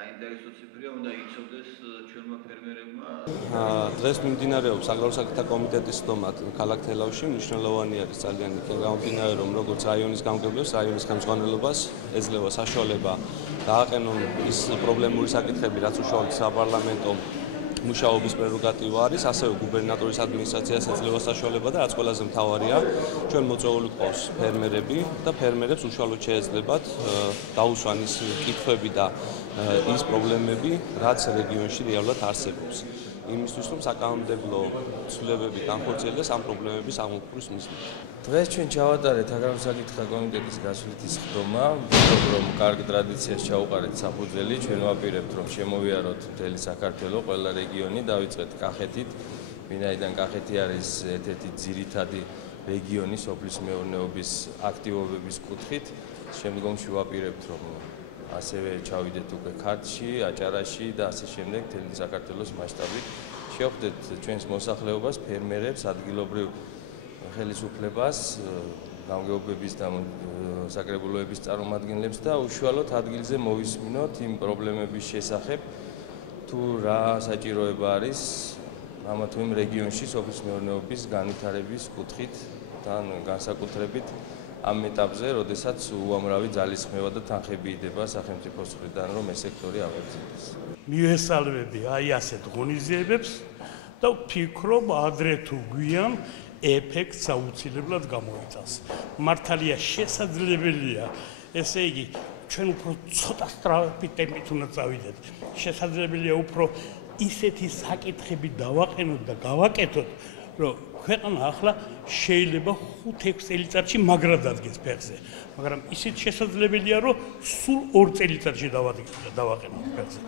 საინტერესო ციფრია, უნდა იცოდეს ჩვენმა ფერმერებმა. დღეს მიმდინარეობს საგარეო საკითხთა კომიტეტის სხდომა ქალაქ თელავში. მნიშვნელოვანი არის ძალიან იქ გამომდინარე, რომ როგორც რაიონის გამგებლებს, რაიონის ხელმძღვანელობას ეძლევა საშუალება დააყენონ ის პრობლემური საკითხები, რაც უშუალოდ საპარლამენტო მუშაობის პრეროგატივა არის, ასევე გუბერნატორის ადმინისტრაციას ეძლევა საშუალება და რაც ყველაზე მთავარია, ჩვენ მოწვეული გვყავს ფერმერები და ფერმერებს უშუალოდ შეეძლებათ დაუსვან ის კითხვები და ის პრობლემები, რაც რეგიონში რეალურად არსებობს. იმისთვის, რომ საკანონმდებლო ცვლილებები განხორციელდეს ამ პრობლემების აღმოფხვრვის მიზნით. დღეს ჩვენ ჩავატარეთ საგარეო საკითხთა კომიტეტის გასვლითი სხდომა, ვფიქრობ, რომ კარგ ტრადიციას ჩაუყარეთ საფუძველი, ჩვენ ვაპირებთ, რომ შემოვიაროთ მთელი საქართველო, ყველა რეგიონი, დავიწყეთ კახეთით, ვინაიდან კახეთი არის ერთ-ერთი ძირითადი რეგიონი სოფლის მეურნეობის აქტივობების კუთხით, შემდგომში ვაპირებთ, რომ ასევე ჩავიდეთ უკვე ქართლში, აჭარაში და ასე შემდეგ მთელი საქართველოს მასშტაბით. შევხვდეთ ჩვენს მოსახლეობას, ფერმერებს, ადგილობრივ ხელისუფლებას, გამგეობების და საკრებულოების წარმომადგენლებს და უშუალოდ ადგილზე მოვისმინოთ იმ პრობლემების შესახებ, თუ რა საჭიროება არის ამა თუ იმ რეგიონში სოფლის მეურნეობის განვითარების კუთხით და განსაკუთრებით ამ ეტაპზე, როდესაც უამრავი ძალისხმევა და თანხები იდება სახელმწიფოს მხრიდან, რომ ეს სექტორი აღერძინდეს. მივესალმები აი ასეთ ღონისძიებებს და ვფიქრობ, ადრე თუ გვიან ეფექტს აუცილებლად გამოიწვევს. მართალია შესაძლებელია, ესე იგი, ჩვენ უფრო ცოტა სწრაფი ტემპით უნდა წავიდეთ. შესაძლებელია უფრო ისეთი საკითხები დავაყენოთ და გავაკეთოთ, რომ ქვეყანა ახლა შეიძლება 5-6 წელიწადში მაგრა დადგეს ფეხზე, მაგრამ ისიც შესაძლებელია, რომ სულ 2 წელიწადში დავაყენოთ ფეხზე.